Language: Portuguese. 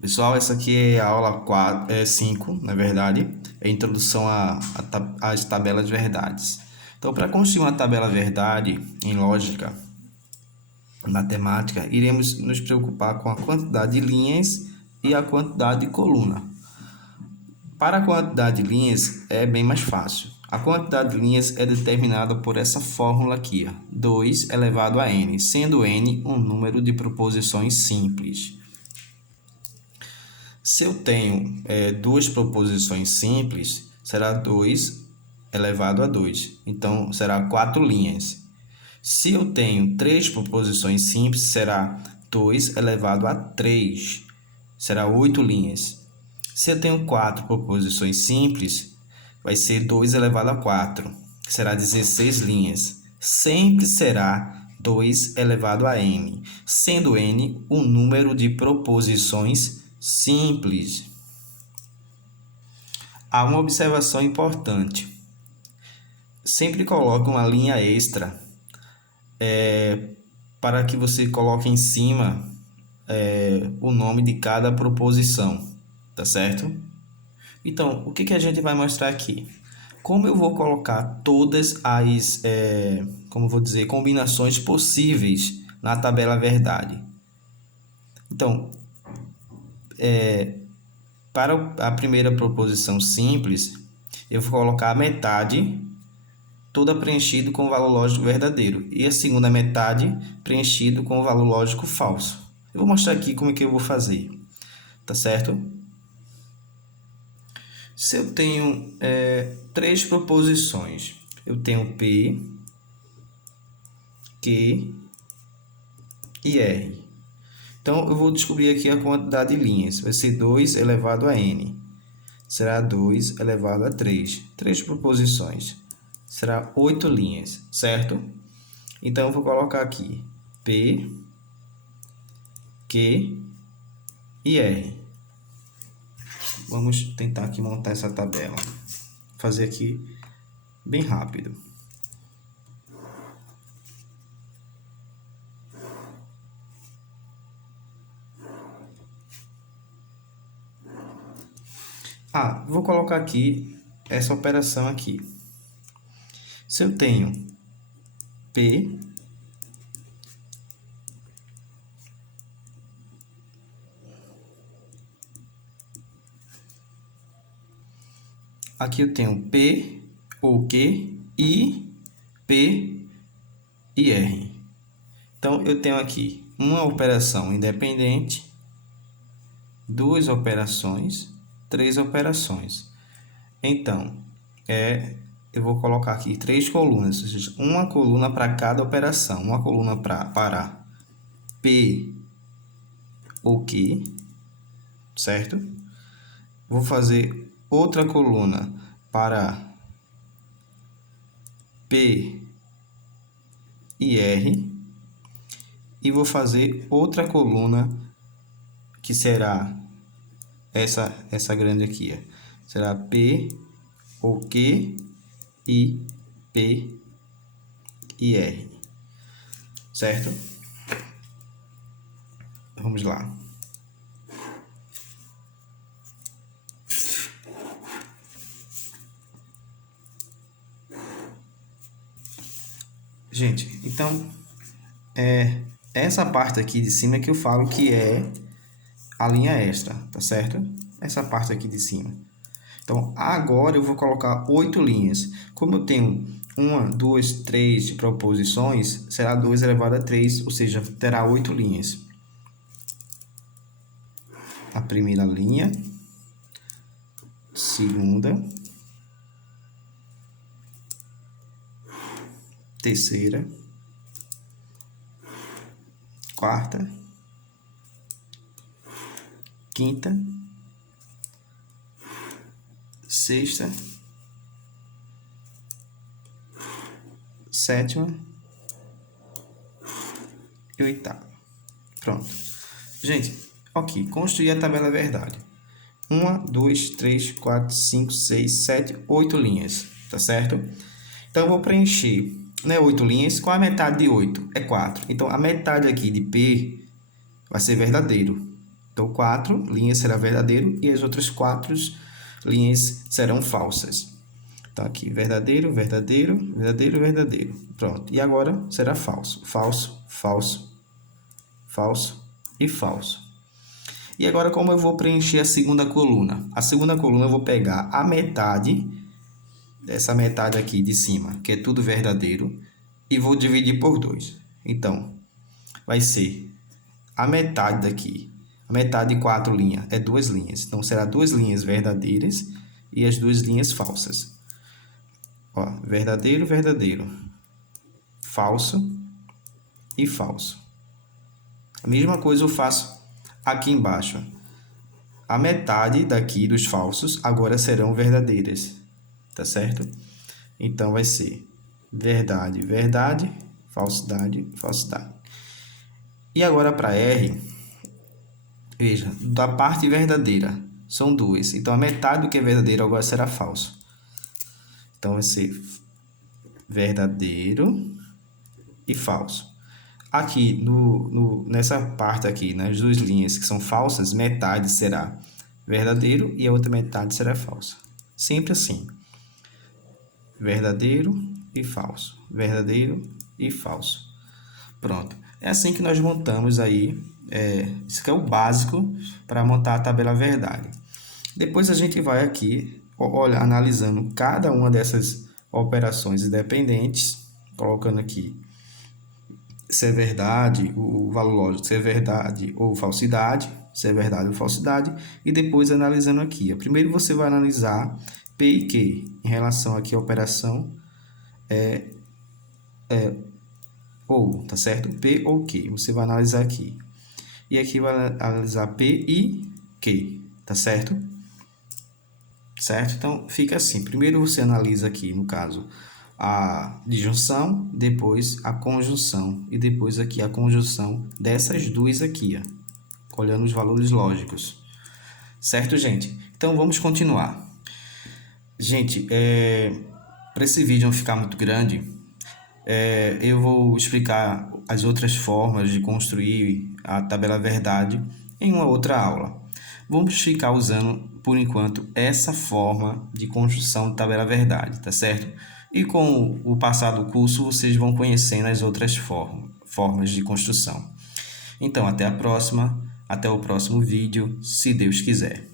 Pessoal, essa aqui é a aula 4, 5, na verdade, é a introdução às tabelas verdades. Então, para construir uma tabela verdade em lógica, matemática, iremos nos preocupar com a quantidade de linhas e a quantidade de coluna. Para a quantidade de linhas é bem mais fácil. A quantidade de linhas é determinada por essa fórmula aqui, 2 elevado a n, sendo n um número de proposições simples. Se eu tenho duas proposições simples, será 2 elevado a 2. Então, será 4 linhas. Se eu tenho três proposições simples, será 2 elevado a 3. Será 8 linhas. Se eu tenho 4 proposições simples, vai ser 2 elevado a 4, que será 16 linhas. Sempre será 2 elevado a n, sendo n um número de proposições simples. Há uma observação importante. Sempre coloque uma linha extra para que você coloque em cima o nome de cada proposição, tá certo? Então, o que a gente vai mostrar aqui? Como eu vou colocar todas as, combinações possíveis na tabela verdade. Então, para a primeira proposição simples, eu vou colocar a metade toda preenchido com o valor lógico verdadeiro e a segunda metade preenchido com o valor lógico falso. Eu vou mostrar aqui como é que eu vou fazer, tá certo? Se eu tenho três proposições, eu tenho P, Q e R. Então, eu vou descobrir aqui a quantidade de linhas. Vai ser 2 elevado a n. Será 2 elevado a 3. Três proposições. Será 8 linhas, certo? Então, eu vou colocar aqui P, Q e R. Vamos tentar aqui montar essa tabela. Fazer aqui bem rápido. Vou colocar aqui essa operação aqui. Se eu tenho P, aqui eu tenho P, ou Q, I, P e R. Então, eu tenho aqui uma operação independente, duas operações, três operações. Então, eu vou colocar aqui três colunas, ou seja, uma coluna para cada operação. Uma coluna para P ou Q, certo? Vou fazer outra coluna para P e R. E vou fazer outra coluna que será essa grande aqui. Será P ou Q, I, P e R. Certo? Vamos lá. Gente, então, essa parte aqui de cima é que eu falo que é a linha extra, tá certo? Essa parte aqui de cima. Então, agora eu vou colocar 8 linhas. Como eu tenho 1, 2, 3 proposições, será 2 elevado a 3, ou seja, terá 8 linhas. A primeira linha, segunda, terceira, quarta, quinta, sexta, sétima e oitava. Pronto. Gente, ok. Construir a tabela verdade. 1, 2, 3, 4, 5, 6, 7, 8 linhas. Tá certo? Então, eu vou preencher 8 linhas. Qual a metade de 8? É 4. Então, a metade aqui de P vai ser verdadeiro. Então, 4 linhas será verdadeiro e as outras 4 linhas serão falsas. Então, aqui, verdadeiro, verdadeiro, verdadeiro, verdadeiro. Pronto. E agora será falso. Falso, falso, falso e falso. E agora, como eu vou preencher a segunda coluna? A segunda coluna eu vou pegar a metade, essa metade aqui de cima, que é tudo verdadeiro, e vou dividir por 2. Então, vai ser a metade daqui. A metade de 4 linhas é 2 linhas. Então, será 2 linhas verdadeiras e as 2 linhas falsas. Ó, verdadeiro, verdadeiro, falso e falso. A mesma coisa eu faço aqui embaixo. A metade daqui dos falsos agora serão verdadeiras, tá certo? Então, vai ser verdade, verdade, falsidade, falsidade. E agora para R, veja, da parte verdadeira são 2. Então, a metade do que é verdadeiro agora será falso. Então, vai ser verdadeiro e falso. Aqui, nessa parte aqui, nas 2 linhas que são falsas, metade será verdadeiro e a outra metade será falsa. Sempre assim. Verdadeiro e falso. Verdadeiro e falso. Pronto. É assim que nós montamos aí. Isso que é o básico para montar a tabela verdade. Depois a gente vai aqui analisando cada uma dessas operações independentes, colocando aqui se é verdade, o valor lógico, se é verdade ou falsidade, se é verdade ou falsidade, e depois analisando aqui. Primeiro você vai analisar P e Q em relação aqui à operação ou, tá certo? P ou Q, você vai analisar aqui. E aqui vai analisar P e Q, tá certo? Certo? Então, fica assim. Primeiro você analisa aqui, no caso, a disjunção, depois a conjunção e depois aqui a conjunção dessas 2 aqui, ó, olhando os valores lógicos. Certo, gente? Então, vamos continuar. Gente, para esse vídeo não ficar muito grande, eu vou explicar as outras formas de construir a tabela verdade em uma outra aula. Vamos ficar usando, por enquanto, essa forma de construção de tabela verdade, tá certo? E com o passar do curso, vocês vão conhecendo as outras formas de construção. Então, até a próxima, até o próximo vídeo, se Deus quiser.